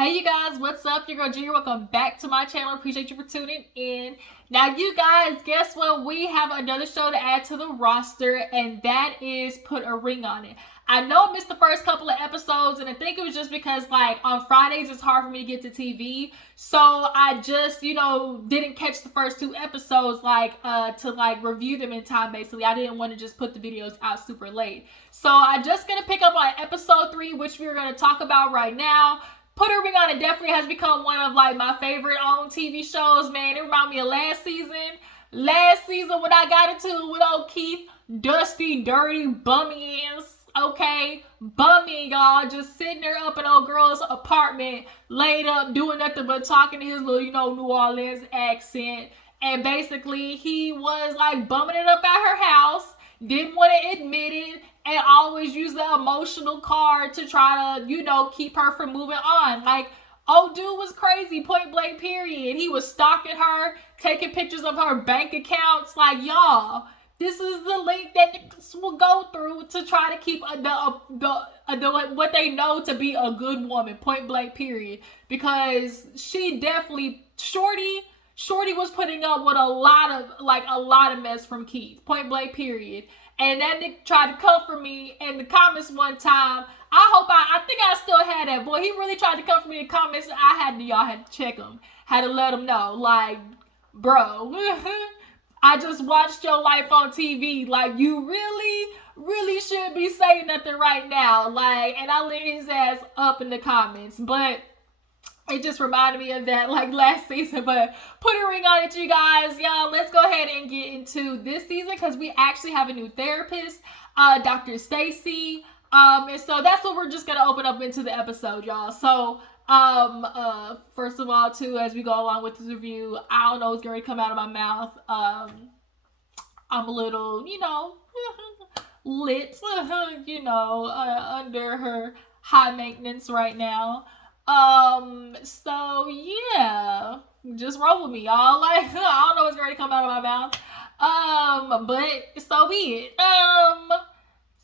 Hey you guys, what's up? Your girl Junior. Welcome back to my channel. Appreciate you for tuning in. Now you guys, guess what? We have another show to add to the roster, and that is Put a Ring on It. I know I missed the first couple of episodes, and I think it was just because like on Fridays it's hard for me to get to TV. So I just, didn't catch the first two episodes to review them in time basically. I didn't want to just put the videos out super late. So I'm just gonna pick up on episode 3, which we're gonna talk about right now. Put a Ring on It definitely has become one of my favorite on TV shows, man. It reminded me of last season. Last season when I got into it with old Keith, dusty, dirty, bummy ass, okay? Bummy, y'all, just sitting there up in old girl's apartment, laid up, doing nothing but talking to his little, New Orleans accent. And basically, he was bumming it up at her house, didn't want to admit it, and always use the emotional card to try to, keep her from moving on. Old dude was crazy, point blank period. He was stalking her, taking pictures of her bank accounts. Y'all, this is the link that niggas will go through to try to keep what they know to be a good woman, point blank period. Because she definitely, Shorty was putting up with a lot of mess from Keith, point blank period. And that nigga tried to comfort me in the comments one time. I think I still had that. Boy, he really tried to comfort me in the comments. Y'all had to check him. Had to let him know. Bro, I just watched your life on TV. You really should be saying nothing right now. And I lit his ass up in the comments. But it just reminded me of that last season. But put a ring on it, you guys. Y'all, let's go ahead and get into this season because we actually have a new therapist, Dr. Stacy. And so that's what we're just going to open up into the episode, y'all. So, first of all, too, as we go along with this review, I don't know what's going to come out of my mouth. I'm a little, lit, under her high maintenance right now. So yeah, just roll with me, y'all. I don't know what's going to come out of my mouth. But so be it.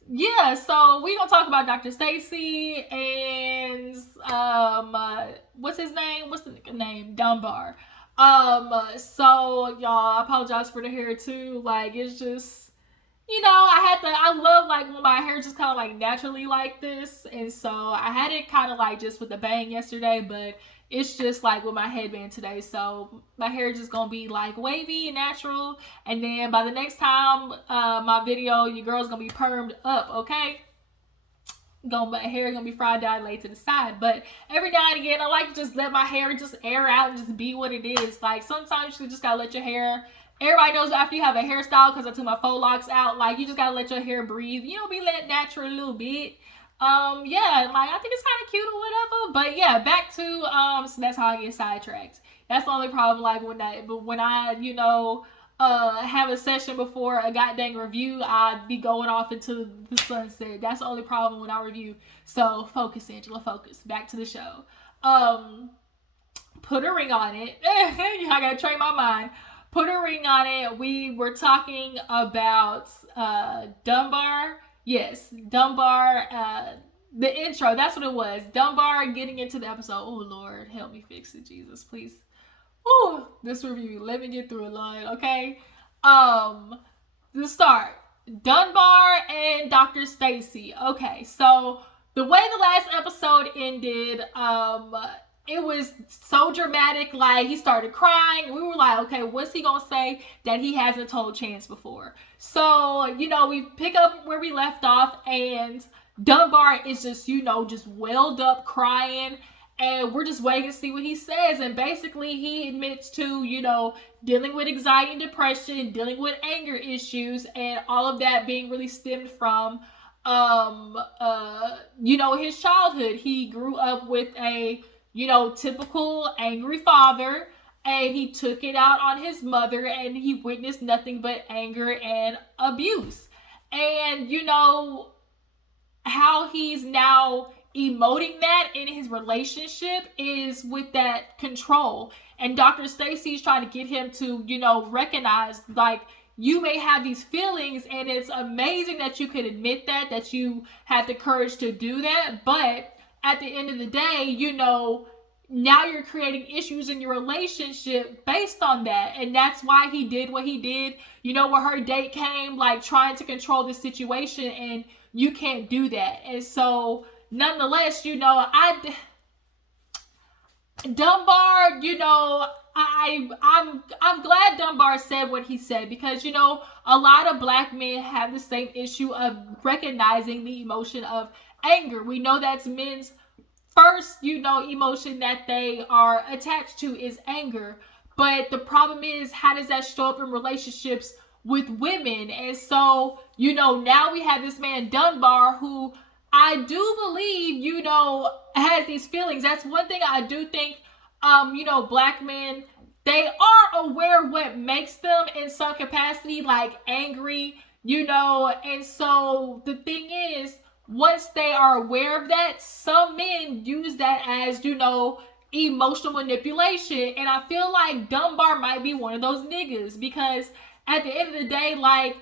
Yeah, so we gonna talk about Dr. Stacy and what's his name? What's the name? Dunbar. So y'all, I apologize for the hair too. It's just, I love when my hair just kind of naturally like this. And so I had it kind of just with a bang yesterday, but it's just with my headband today. So my hair is just going to be wavy and natural. And then by the next time my video, your girl's going to be permed up, okay? My hair gonna be fried down, laid to the side. But every now and again, I like to just let my hair just air out and just be what it is. Sometimes you just gotta let your hair. Everybody knows after you have a hairstyle, because I took my faux locks out, you just gotta let your hair breathe. Be let natural a little bit. Yeah, I think it's kind of cute or whatever. But yeah, back to so that's how I get sidetracked. That's the only problem. When I have a session before a goddamn review, I'd be going off into the sunset. That's the only problem when I review. So focus, Angela, focus. Back to the show. Put a ring on it. I gotta train my mind. Put a ring on it. We were talking about Dunbar. Yes, Dunbar. The intro. That's what it was. Dunbar getting into the episode. Oh Lord, help me fix it, Jesus, please. Ooh, this review. Let me get through it, Lord. Okay. The start. Dunbar and Dr. Stacy. Okay, so the way the last episode ended, it was so dramatic. He started crying. We were okay, what's he gonna say that he hasn't told Chance before? So, we pick up where we left off, and Dunbar is just, just welled up crying. And we're just waiting to see what he says. And basically, he admits to, dealing with anxiety and depression, dealing with anger issues, and all of that being really stemmed from, his childhood. He grew up with a, typical angry father, and he took it out on his mother, and he witnessed nothing but anger and abuse. And, how he's now emoting that in his relationship is with that control. And Dr. Stacy's trying to get him to, recognize you may have these feelings, and it's amazing that you could admit that you had the courage to do that. But at the end of the day, now you're creating issues in your relationship based on that. And that's why he did what he did. You know, when her date came, like trying to control the situation, and you can't do that. And so, nonetheless, you know, Dunbar, you know, I'm glad Dunbar said what he said, because you know a lot of black men have the same issue of recognizing the emotion of anger. We know that's men's first, you know, emotion that they are attached to is anger. But the problem is, how does that show up in relationships with women? And so, you know, now we have this man Dunbar who I do believe, you know, has these feelings. That's one thing I do think, you know, black men, they are aware of what makes them in some capacity, like angry, you know. And so the thing is, once they are aware of that, some men use that as, you know, emotional manipulation. And I feel like Dunbar might be one of those niggas, because at the end of the day, like,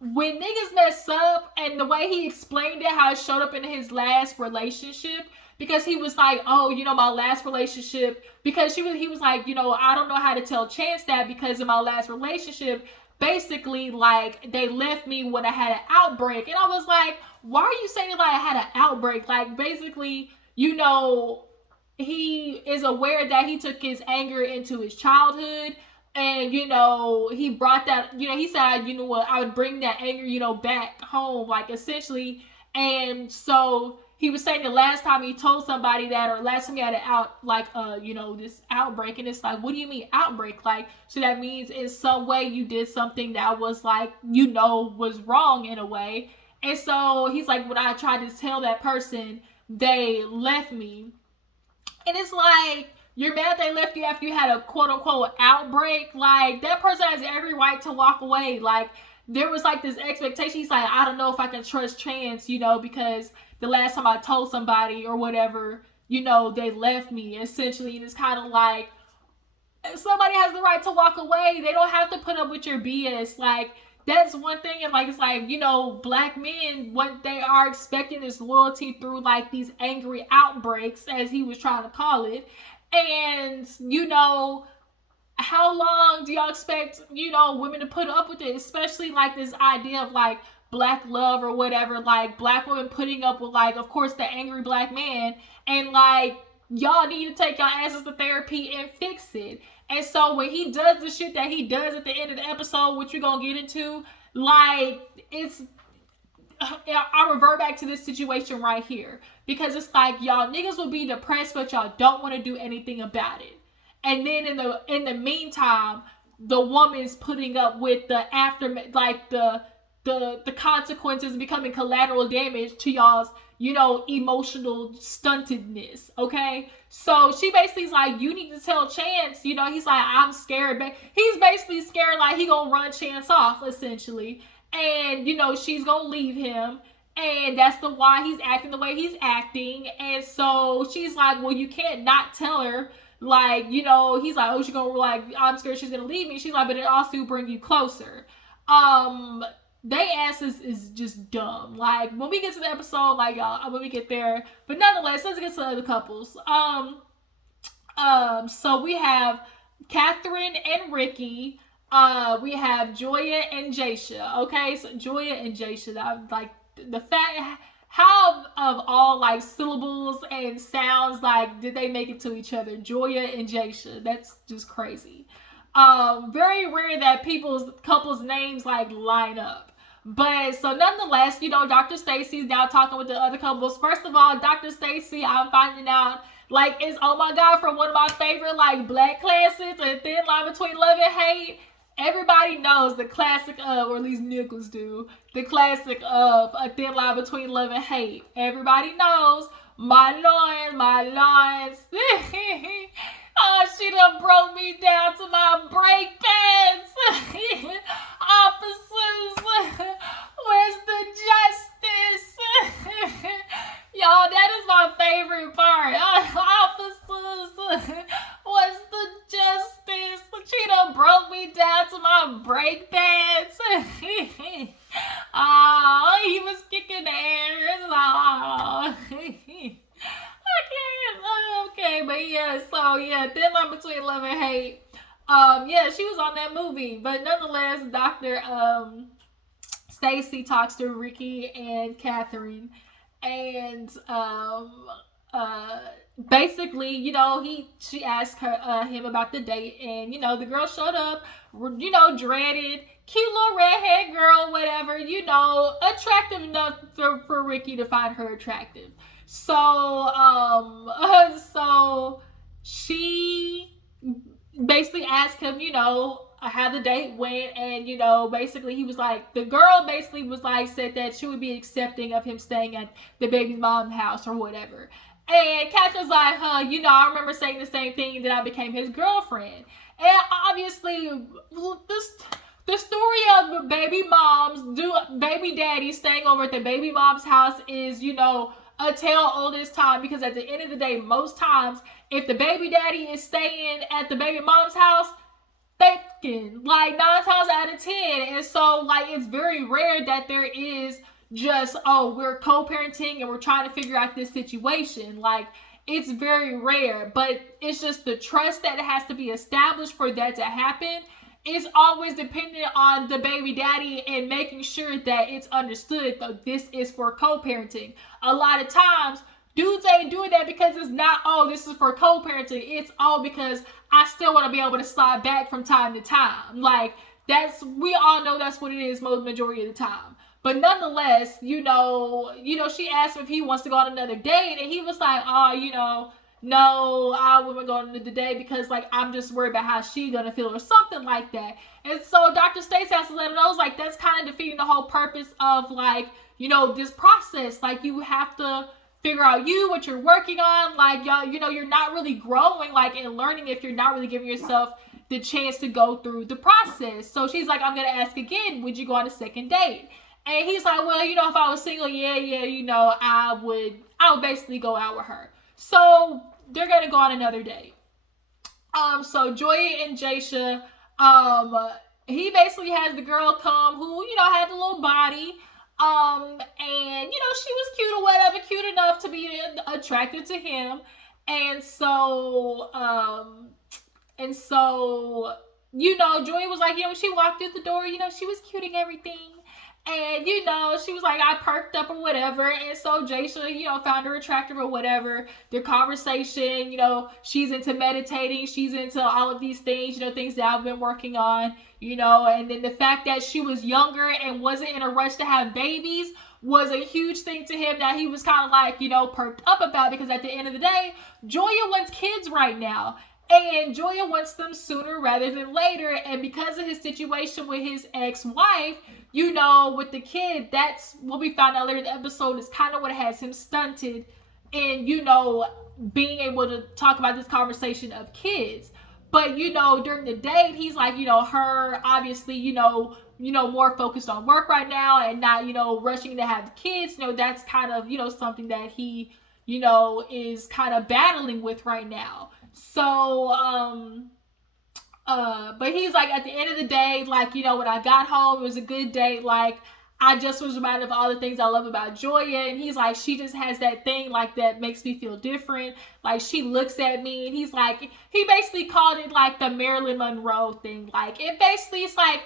when niggas mess up, and the way he explained it, how it showed up in his last relationship, because he was like, oh, you know, my last relationship, because he was like, you know, I don't know how to tell Chance that, because in my last relationship, basically, like, they left me when I had an outbreak. And I was like, why are you saying like I had an outbreak? Like, basically, you know, he is aware that he took his anger into his childhood. And, you know, he brought that, you know, he said, you know what, I would bring that anger, you know, back home, like, essentially. And so he was saying the last time he told somebody that, or last time he had an you know, this outbreak. And it's like, what do you mean outbreak? Like, so that means in some way you did something that was like, you know, was wrong in a way. And so he's like, when I tried to tell that person, they left me. And it's like, you're mad they left you after you had a quote unquote outbreak. Like, that person has every right to walk away. Like, there was like this expectation. He's like, I don't know if I can trust Chance, you know, because the last time I told somebody or whatever, you know, they left me, essentially. And it's kind of like, somebody has the right to walk away. They don't have to put up with your BS. Like, that's one thing. And like, it's like, you know, black men, what they are expecting is loyalty through like these angry outbreaks, as he was trying to call it. And, you know, how long do y'all expect, you know, women to put up with it? Especially like this idea of like black love or whatever, like black women putting up with, like, of course, the angry black man. And like, y'all need to take y'all asses to therapy and fix it. And so when he does the shit that he does at the end of the episode, which we're gonna get into, like, it's, I'll revert back to this situation right here, because it's like, y'all niggas will be depressed, but y'all don't want to do anything about it. And then in the meantime, the woman's putting up with the aftermath, like the consequences, becoming collateral damage to y'all's, you know, emotional stuntedness. Okay, so she basically is like, you need to tell Chance, you know. He's like, I'm scared, but he's basically scared like he gonna run Chance off, essentially. And, you know, she's gonna leave him, and that's the why he's acting the way he's acting. And so she's like, well, you can't not tell her. Like, you know, he's like, oh, she's gonna, like, I'm scared she's gonna leave me. She's like, but it also bring you closer. They asses is just dumb. Like, when we get to the episode, like, y'all, when we get there, but nonetheless, let's get to the other couples. So we have Catherine and Ricky. We have Joya and Jasha. Okay, so Joya and Jasha, like, the fact, how of all like syllables and sounds, like, did they make it to each other? Joya and Jasha. That's just crazy. Very rare that couples names like line up. But so nonetheless, you know, Dr. Stacy's now talking with the other couples. First of all, Dr. Stacy, I'm finding out, like, it's, oh my god, from one of my favorite like black classics, A Thin Line Between Love and Hate. Everybody knows the classic of, or at least niggas do, the classic of A Thin Line Between Love and Hate. Everybody knows my lines. Oh, she done broke me down to my break pants. Officers, where's the justice? Y'all, that is my favorite part. Officers, what's the justice? She done broke me down to my break pants. Oh, he was kicking the air. Oh, I can't. but yeah, so yeah, thin line between love and hate. Yeah, she was on that movie, but nonetheless, Dr. Stacy talks to Ricky and Catherine, and uh, basically, she asked him about the date, and the girl showed up, dreaded, cute little redhead girl, whatever, attractive enough for Ricky to find her attractive. So, so she basically asked him, how the date went, and basically he was like, the girl basically was like, said that she would be accepting of him staying at the baby mom's house or whatever. And Catherine's like, I remember saying the same thing, and then I became his girlfriend. And obviously, the story of baby daddy staying over at the baby mom's house is, a tale old as time, because at the end of the day, most times, if the baby daddy is staying at the baby mom's house, thinking like 9 times out of 10. And so like it's very rare that there is just, oh, we're co-parenting and we're trying to figure out this situation. Like it's very rare, but it's just the trust that has to be established for that to happen. It's always dependent on the baby daddy and making sure that it's understood that this is for co-parenting. A lot of times dudes ain't doing that because it's not, oh, this is for co-parenting. It's all because I still want to be able to slide back from time to time. Like we all know that's what it is most majority of the time. But nonetheless, she asked him if he wants to go on another date, and he was like, oh, no, I wouldn't go on the date because like I'm just worried about how she's gonna feel or something like that. And so Dr. Stace has to let him know, like that's kind of defeating the whole purpose of like, this process. Like you have to figure out what you're working on. Like you're not really growing like and learning if you're not really giving yourself the chance to go through the process. So she's like, I'm gonna ask again, would you go on a second date? And he's like, well, if I was single, I would basically go out with her. So they're gonna go on another date. So Joya and Jasha, he basically has the girl come who, had a little body. And she was cute or whatever, cute enough to be attracted to him. And so Joy was like, when she walked through the door, she was cute and everything. And, she was like, I perked up or whatever. And so Jasha, found her attractive or whatever. Their conversation, she's into meditating. She's into all of these things, things that I've been working on, and then the fact that she was younger and wasn't in a rush to have babies was a huge thing to him that he was kind of like, perked up about, because at the end of the day, Joya wants kids right now. And Joya wants them sooner rather than later. And because of his situation with his ex-wife, with the kid, that's what we found out later in the episode is kind of what has him stunted in, being able to talk about this conversation of kids. But, during the date, he's like, her obviously, more focused on work right now and not, rushing to have kids. That's kind of, something that he, is kind of battling with right now. So, but he's like, at the end of the day, like, when I got home, it was a good date. Like, I just was reminded of all the things I love about Joya. And he's like, she just has that thing, like, that makes me feel different. Like, she looks at me, and he's like, he basically called it, like, the Marilyn Monroe thing. Like, it basically, it's like,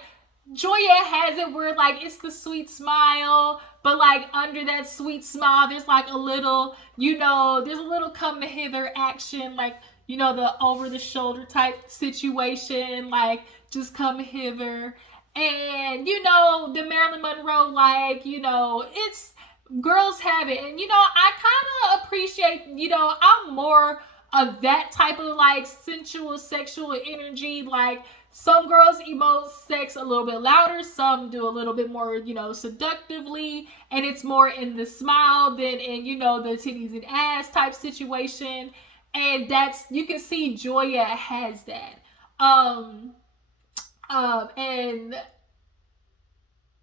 Joya has it where, like, it's the sweet smile, but, like, under that sweet smile, there's, like, a little, there's a little come hither action, like, the over-the-shoulder type situation, like, just come hither. And, the Marilyn Monroe, like, it's, girls have it. And, I kind of appreciate, I'm more of that type of, like, sensual, sexual energy. Like, some girls emote sex a little bit louder. Some do a little bit more, seductively. And it's more in the smile than in, the titties and ass type situation. And that's, you can see Joya has that. And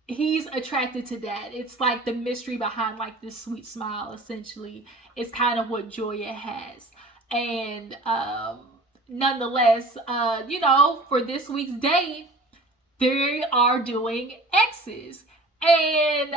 he's attracted to that. It's like the mystery behind like this sweet smile, essentially, is kind of what Joya has. And nonetheless, for this week's date, they are doing X's. And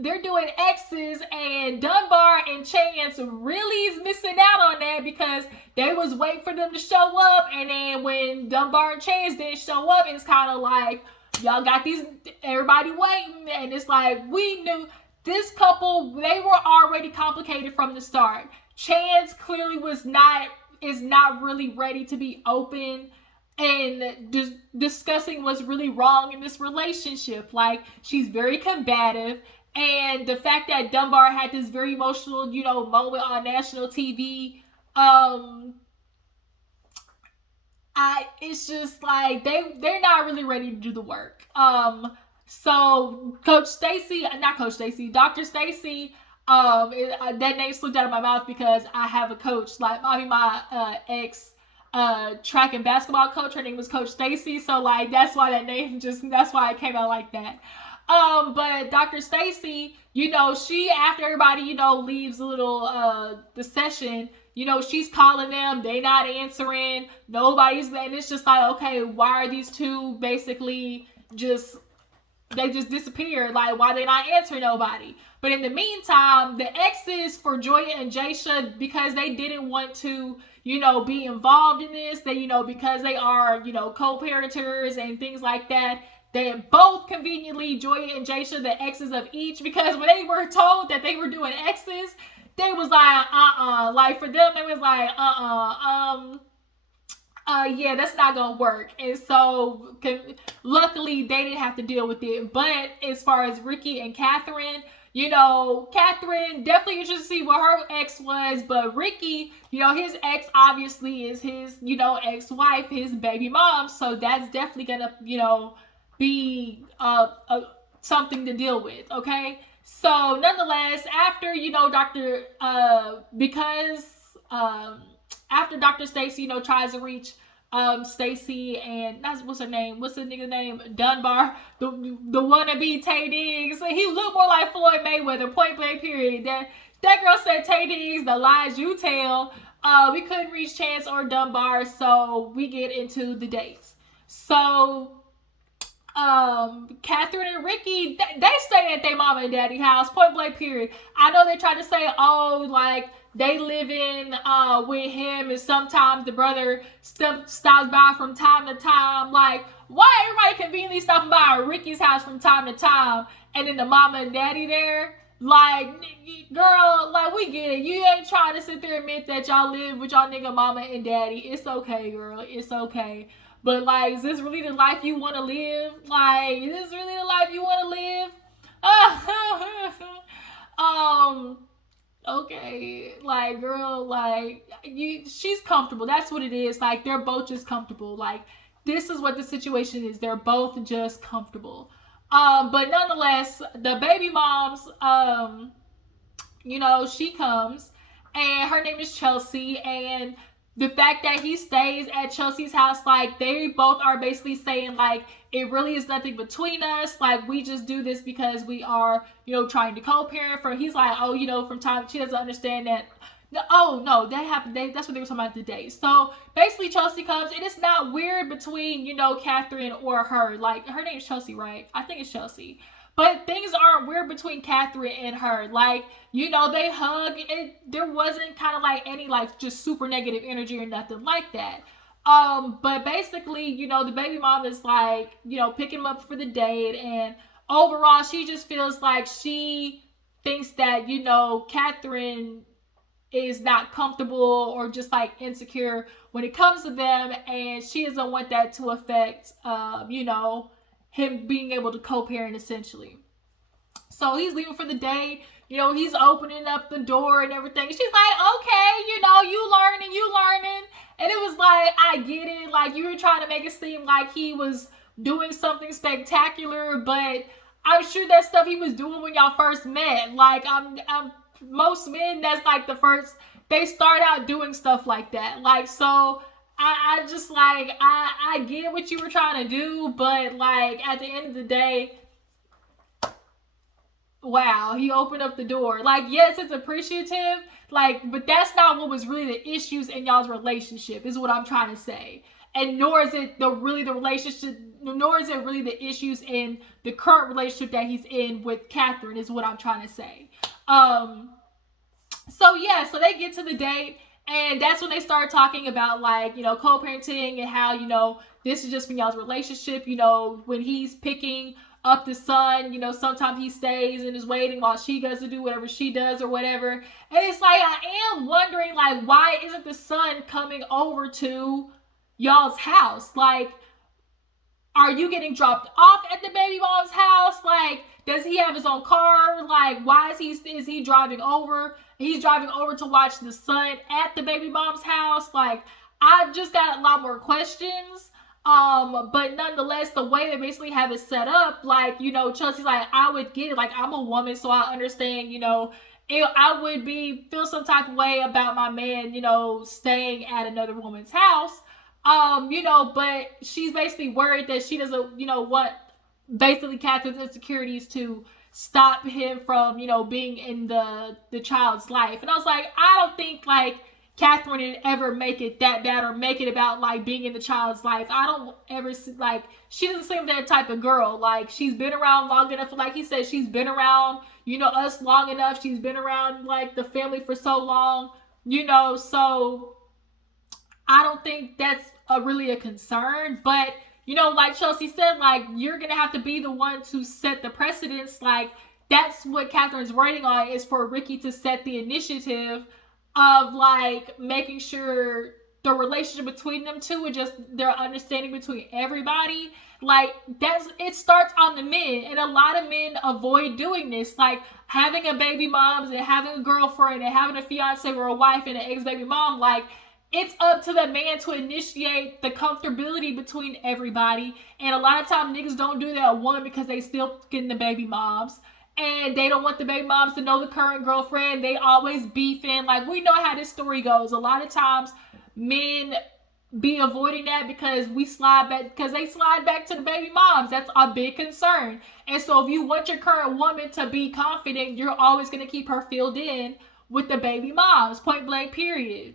they're doing X's, and Dunbar and Chance really is missing out on that because they was waiting for them to show up, and then when Dunbar and Chance didn't show up, it's kind of like y'all got these everybody waiting, and it's like we knew this couple, they were already complicated from the start. Chance clearly is not really ready to be open and discussing what's really wrong in this relationship. Like, she's very combative, and the fact that Dunbar had this very emotional, moment on national TV, it's just like they're not really ready to do the work. So Dr. Stacy, that name slipped out of my mouth because I have a coach, my ex track and basketball coach. Her name was Coach Stacy, so like that's why it came out like that. But Dr. Stacy, she, after everybody, leaves a little the session, she's calling them, they not answering, nobody's, and it's just like, okay, why are these two basically they just disappeared? Like, why they not answering nobody? But in the meantime, the exes for Joya and Jaisha, because they didn't want to, be involved in this, because they are, co-parenters and things like that, they both conveniently, Joya and Jaisha, the exes of each, because when they were told that they were doing exes, they was like, like for them, they was like, yeah, that's not gonna work. And so luckily they didn't have to deal with it. But as far as Ricky and Catherine, Catherine, definitely interested to see what her ex was, but Ricky, his ex obviously is his, ex-wife, his baby mom, so that's definitely gonna, be something to deal with, okay? So nonetheless, after, after Dr. Stacy, tries to reach Stacy and what's the nigga name? Dunbar, the wannabe Tay Diggs. He looked more like Floyd Mayweather, point blank period. That girl said, Tay Diggs, the lies you tell. We couldn't reach Chance or Dunbar, so we get into the dates. So Catherine and Ricky, they stay at their mama and daddy house, point blank period. I know they tried to say, like, they live in with him, and sometimes the brother stops by from time to time. Like, why everybody conveniently stopping by Ricky's house from time to time, and then the mama and daddy there? Like, girl, like, we get it. You ain't trying to sit there and admit that y'all live with y'all nigga mama and daddy. It's okay, girl. It's okay. But, like, is this really the life you want to live? Like, is this really the life you want to live? Okay, like, girl, like, she's comfortable. That's what it is. Like, they're both just comfortable. Like, this is what the situation is. They're both just comfortable. But nonetheless, the baby mom's, she comes, and her name is Chelsea, and the fact that he stays at Chelsea's house, like, they both are basically saying, like, it really is nothing between us. Like, we just do this because we are, trying to co-parent. He's like, from time, she doesn't understand that. No, that happened. That's what they were talking about today. So basically, Chelsea comes, and it's not weird between, Catherine or her. Like, her name's Chelsea, right? I think it's Chelsea. But things aren't weird between Catherine and her. Like, they hug. There wasn't kind of like any like just super negative energy or nothing like that. But basically, the baby mom is like, picking him up for the date. And overall, she just feels like she thinks that, Catherine is not comfortable or just like insecure when it comes to them. And she doesn't want that to affect, him being able to co-parent essentially. So he's leaving for the day. He's opening up the door and everything. She's like, okay, you learning. And it was like, I get it. Like, you were trying to make it seem like he was doing something spectacular, but I'm sure that stuff he was doing when y'all first met. Like, most men, that's like the first, they start out doing stuff like that. Like, so I just like, I get what you were trying to do, but like at the end of the day, wow, he opened up the door. Like, yes, it's appreciative, like, but that's not what was really the issues in y'all's relationship, is what I'm trying to say. And nor is it the relationship, nor is it really the issues in the current relationship that he's in with Catherine, is what I'm trying to say. So yeah, so they get to the date, and that's when they start talking about, like, co-parenting, and how, this is just for y'all's relationship. When he's picking up the son, sometimes he stays and is waiting while she goes to do whatever she does or whatever. And it's like, I am wondering, like, why isn't the son coming over to y'all's house? Like, are you getting dropped off at the baby mom's house? Like, does he have his own car? Like, why is he driving over? He's driving over to watch the son at the baby mom's house. Like, I just got a lot more questions. But nonetheless, the way they basically have it set up, like, Chelsea's like, I would get it. Like, I'm a woman, so I understand, I would feel some type of way about my man, staying at another woman's house. But she's basically worried that she doesn't, want basically Catherine's insecurities to stop him from, being in the child's life. And I was like, I don't think, like, Catherine would ever make it that bad, or make it about, like, being in the child's life. I don't ever see, like, she doesn't seem that type of girl. Like, she's been around long enough. Like he said, she's been around, us long enough. She's been around, like, the family for so long, so I don't think that's really a concern. But, like Chelsea said, like, you're going to have to be the one to set the precedence. Like, that's what Catherine's writing on, is for Ricky to set the initiative of, like, making sure the relationship between them two, and just their understanding between everybody, like, it starts on the men. And a lot of men avoid doing this, like having a baby mom and having a girlfriend and having a fiance or a wife and an ex-baby mom. Like, it's up to the man to initiate the comfortability between everybody. And a lot of times niggas don't do that, one, because they still getting the baby moms, and they don't want the baby moms to know the current girlfriend. They always beefing. Like, we know how this story goes. A lot of times men be avoiding that because they slide back to the baby moms. That's a big concern. And so if you want your current woman to be confident, you're always going to keep her filled in with the baby moms, point blank, period.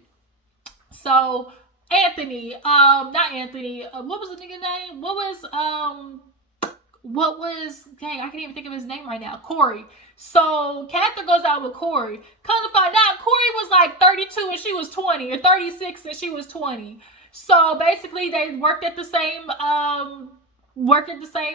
So Anthony, not Anthony, what was the nigga name? Dang, I can't even think of his name right now. Corey. So Catherine goes out with Corey. Come to find out, Corey was like 32 and she was 20, or 36 and she was 20. So basically they worked at the same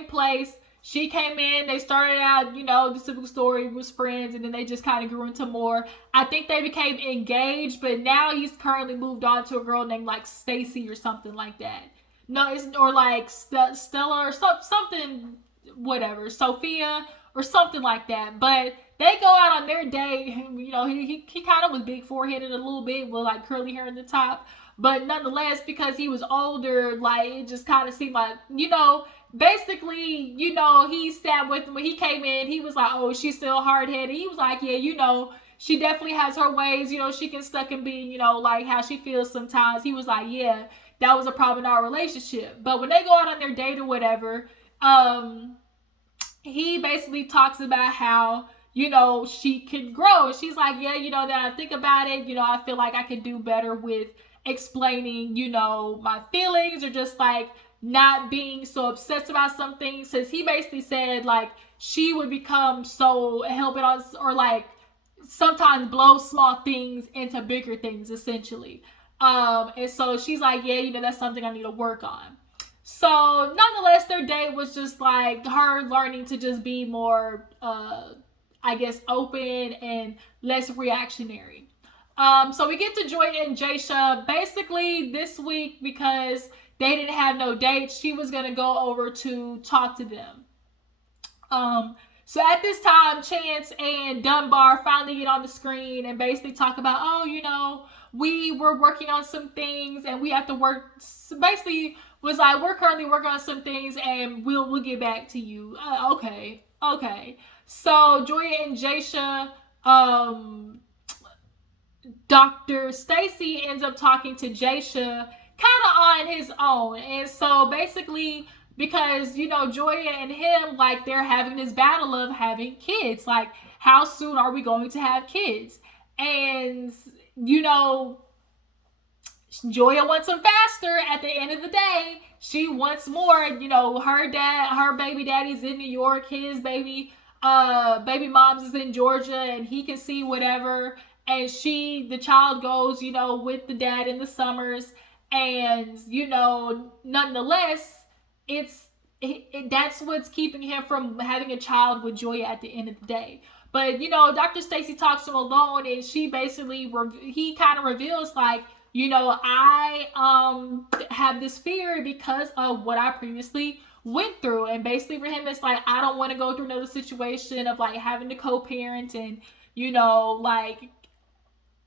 place. She came in, they started out, the typical story, was friends, and then they just kind of grew into more. I think they became engaged, but now he's currently moved on to a girl named, like, Stacy or something like that. No, or like Stella or something, whatever, Sophia or something like that. But they go out on their date. He kind of was big foreheaded a little bit with, like, curly hair in the top. But nonetheless, because he was older, like, it just kind of seemed like, basically, he sat with him when he came in. He was like, oh, she's still hard-headed. He was like, yeah, she definitely has her ways. She can stuck and be, like, how she feels sometimes. He was like, yeah, that was a problem in our relationship. But when they go out on their date or whatever, he basically talks about how, she could grow. She's like, yeah, that I think about it, I feel like I could do better with explaining, my feelings, or just, like, not being so obsessed about some things. Since he basically said, like, she would become so helping us, or, like, sometimes blow small things into bigger things, essentially. And so she's like, yeah, that's something I need to work on. So nonetheless, their date was just like her learning to just be more, I guess, open and less reactionary. So we get to Joy and Jasha basically this week because they didn't have no dates. She was going to go over to talk to them. So at this time, Chance and Dunbar finally get on the screen and basically talk about, we were working on some things and we have to work. So basically was like, we're currently working on some things and we'll get back to you. Okay. So Joya and Jasha, Dr. Stacy ends up talking to Jasha kind of on his own. And so basically, because, Joya and him, like, they're having this battle of having kids. Like, how soon are we going to have kids? And, Joya wants him faster. At the end of the day, she wants more. You know, her baby daddy's in New York, his baby mom's is in Georgia, and he can see whatever. And the child goes, you know, with the dad in the summers, and you know, nonetheless, that's what's keeping him from having a child with Joya at the end of the day. But you know, Dr. Stacy talks to him alone, and he kind of reveals like, you know, I have this fear because of what I previously went through. And basically for him, it's like, I don't want to go through another situation of like having to co-parent. And you know, like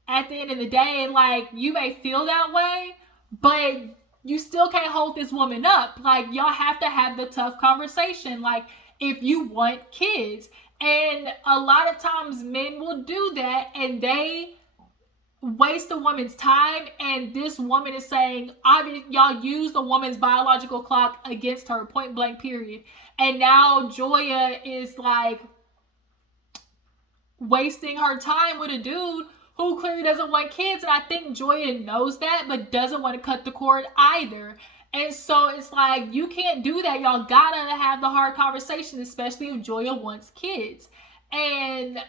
at the end of the day, like you may feel that way, but you still can't hold this woman up. Like y'all have to have the tough conversation, like if you want kids. And a lot of times men will do that, and they waste a woman's time. And this woman is saying, obviously, y'all use the woman's biological clock against her, point blank, period. And now Joya is like wasting her time with a dude who clearly doesn't want kids. And I think Joya knows that, but doesn't want to cut the cord either. And so it's like, you can't do that. Y'all gotta have the hard conversation, especially if Joya wants kids. And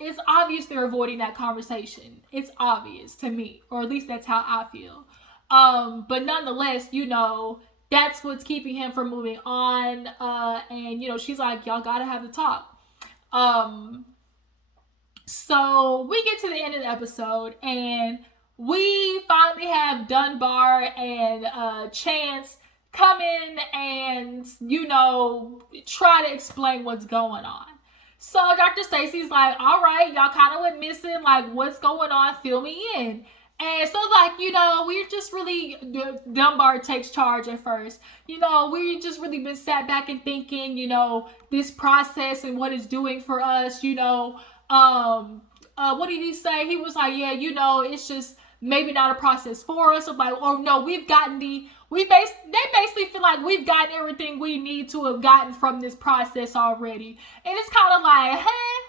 it's obvious they're avoiding that conversation. It's obvious to me, or at least that's how I feel. But nonetheless, you know, that's what's keeping him from moving on. And you know, she's like, y'all gotta have the talk. So we get to the end of the episode, and we finally have Dunbar and Chance come in and, you know, try to explain what's going on. So Dr. Stacy's like, all right, y'all kind of went missing. Like, what's going on? Fill me in. And so, like, you know, we're just really, Dunbar takes charge at first. You know, we just really been sat back and thinking, you know, this process and what it's doing for us, you know. What did he say? He was like, yeah, you know, it's just maybe not a process for us. I'm like, oh no, they basically feel like we've gotten everything we need to have gotten from this process already. And it's kind of like, huh?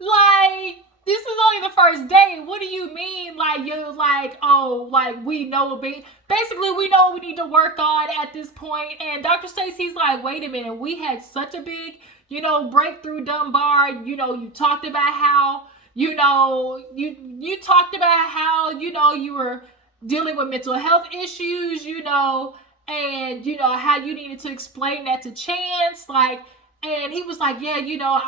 Like, this is only the first day. What do you mean? Like, you're like, oh, like, we know basically we know what we need to work on at this point. And Dr. Stacy's like, wait a minute, we had such a big, you know, breakthrough, Dunbar. You know, you talked about how, you know, you talked about how, you know, you were dealing with mental health issues, you know, and, you know, how you needed to explain that to Chance, like, and he was like, yeah, you know,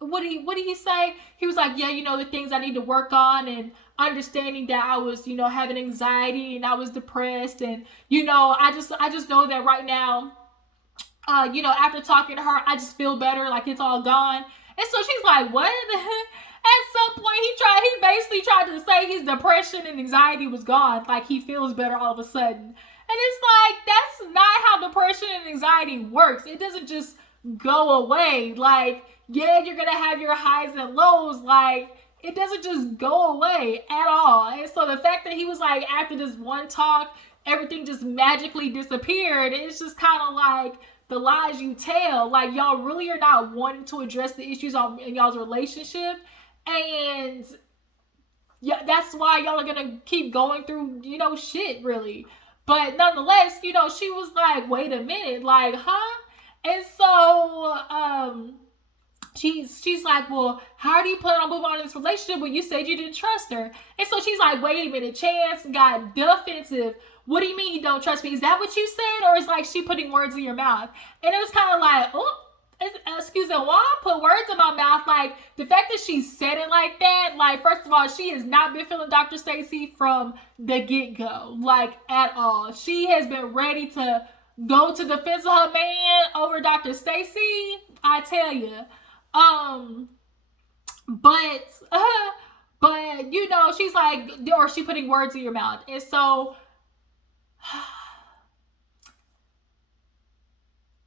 what did he say? He was like, yeah, you know, the things I need to work on, and understanding that I was, you know, having anxiety and I was depressed, and, you know, I just know that right now, you know, after talking to her, I just feel better, like it's all gone. And so she's like, what? At some point, he basically tried to say his depression and anxiety was gone, like he feels better all of a sudden. And it's like, that's not how depression and anxiety works. It doesn't just go away. Like, yeah, you're gonna have your highs and lows. Like, it doesn't just go away at all. And so the fact that he was like, after this one talk, everything just magically disappeared, it's just kind of like the lies you tell. Like, y'all really are not wanting to address the issues in y'all's relationship. And yeah, that's why y'all are gonna keep going through, you know, shit, really. But nonetheless, you know, she was like, wait a minute, like, huh? And so, she's like, well, how do you plan on moving on in this relationship when you said you didn't trust her? And so she's like, wait a minute, Chance got defensive. What do you mean he don't trust me? Is that what you said? Or is like she putting words in your mouth? And it was kind of like, oh, excuse me, why put words in my mouth? Like, the fact that she said it like that, like, first of all, she has not been feeling Dr. Stacy from the get-go, like, at all. She has been ready to go to defense of her man over Dr. Stacy, I tell you. But, you know, she's like, or she putting words in your mouth. And so,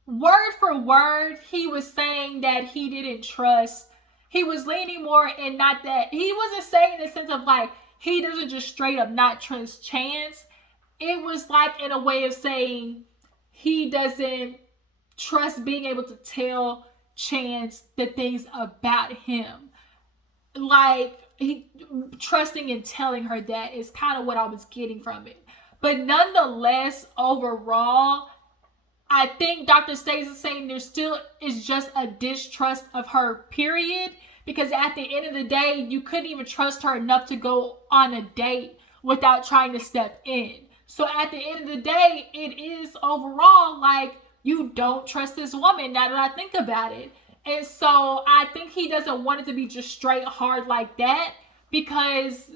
word for word, he was saying that he didn't trust. He was leaning more in, not that, he wasn't saying in the sense of like, he doesn't just straight up not trust Chance. It was like in a way of saying he doesn't trust being able to tell Chance the things about him. Like, trusting and telling her that is kind of what I was getting from it. But nonetheless, overall, I think Dr. Stacey is saying there still is just a distrust of her, period. Because at the end of the day, you couldn't even trust her enough to go on a date without trying to step in. So at the end of the day, it is overall like you don't trust this woman, now that I think about it. And so I think he doesn't want it to be just straight hard like that, because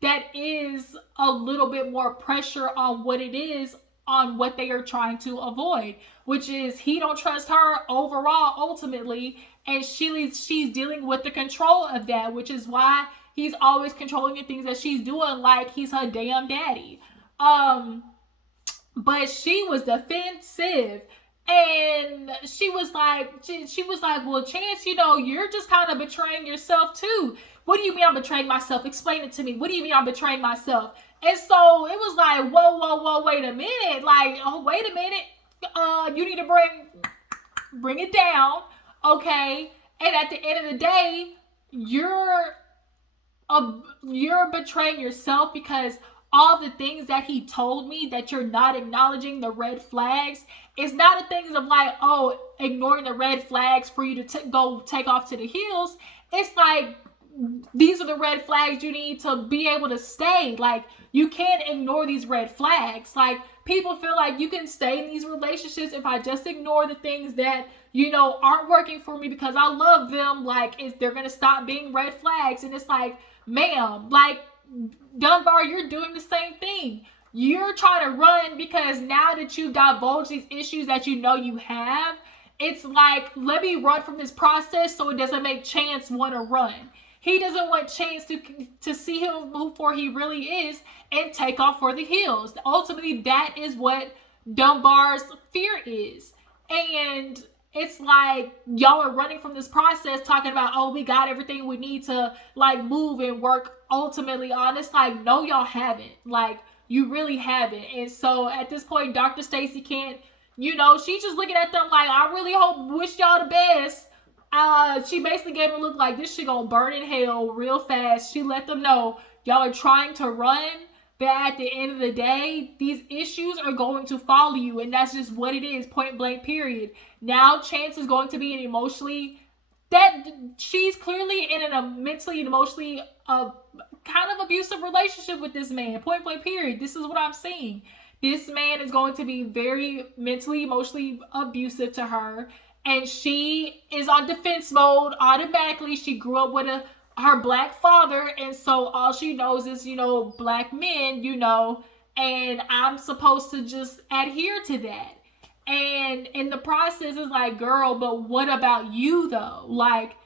that is a little bit more pressure on what it is, on what they are trying to avoid, which is he don't trust her overall ultimately, and she's dealing with the control of that, which is why he's always controlling the things that she's doing like he's her damn daddy. But she was defensive. And she was like, well, Chance, you're just kind of betraying yourself too. What do you mean I'm betraying myself? Explain it to me. What do you mean I'm betraying myself? And so it was like, whoa, wait a minute. Like, oh, wait a minute. You need to bring it down. Okay. And at the end of the day, you're betraying yourself, because all the things that he told me that you're not acknowledging the red flags. It's not the things of like, oh, ignoring the red flags for you to go take off to the hills. It's like, these are the red flags you need to be able to stay. Like, you can't ignore these red flags. Like, people feel like you can stay in these relationships if I just ignore the things that, aren't working for me because I love them. Like, they're going to stop being red flags. And it's like, ma'am, like, Dunbar, you're doing the same thing. You're trying to run because now that you've divulged these issues that you have, it's like, let me run from this process so it doesn't make Chance want to run. He doesn't want Chance to see him for he really is and take off for the hills. Ultimately, that is what Dunbar's fear is. And it's like, y'all are running from this process talking about, oh, we got everything we need to like move and work ultimately on. It's like, no, y'all haven't. Like, you really haven't. And so at this point, Dr. Stacey can't, she's just looking at them like, I really wish y'all the best. She basically gave them a look like, this shit gonna burn in hell real fast. She let them know, y'all are trying to run, but at the end of the day, these issues are going to follow you, and that's just what it is, point blank, period. Now Chance is going to be she's clearly in a mentally and emotionally kind of abusive relationship with this man, point blank, period. This is what I'm seeing. This man is going to be very mentally, emotionally abusive to her, and she is on defense mode automatically. She grew up with her black father, and so all she knows is, black men, and I'm supposed to just adhere to that. And in the process, it's like, girl, but what about you though? Like,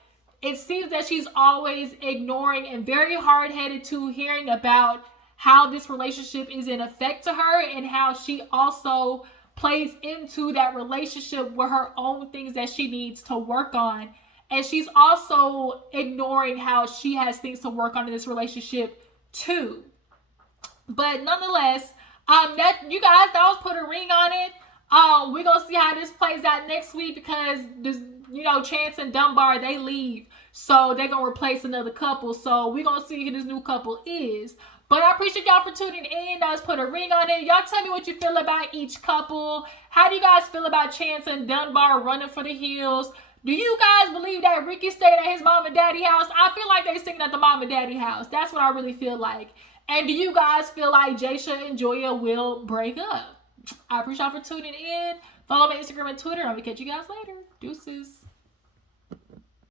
it seems that she's always ignoring and very hard-headed to hearing about how this relationship is in effect to her, and how she also plays into that relationship with her own things that she needs to work on. And she's also ignoring how she has things to work on in this relationship too. But nonetheless, that you guys, that was put a ring on it. We're gonna see how this plays out next week, because this, Chance and Dunbar, they leave, so they're gonna replace another couple. So we're gonna see who this new couple is. But I appreciate y'all for tuning in. Let's put a ring on it. Y'all tell me what you feel about each couple. How do you guys feel about Chance and Dunbar running for the hills? Do you guys believe that Ricky stayed at his mom and daddy house? I feel like they're singing at the mom and daddy house. That's what I really feel like. And do you guys feel like Jaisha and Joya will break up? I appreciate y'all for tuning in. Follow me on Instagram and Twitter. I will catch you guys later. Deuces.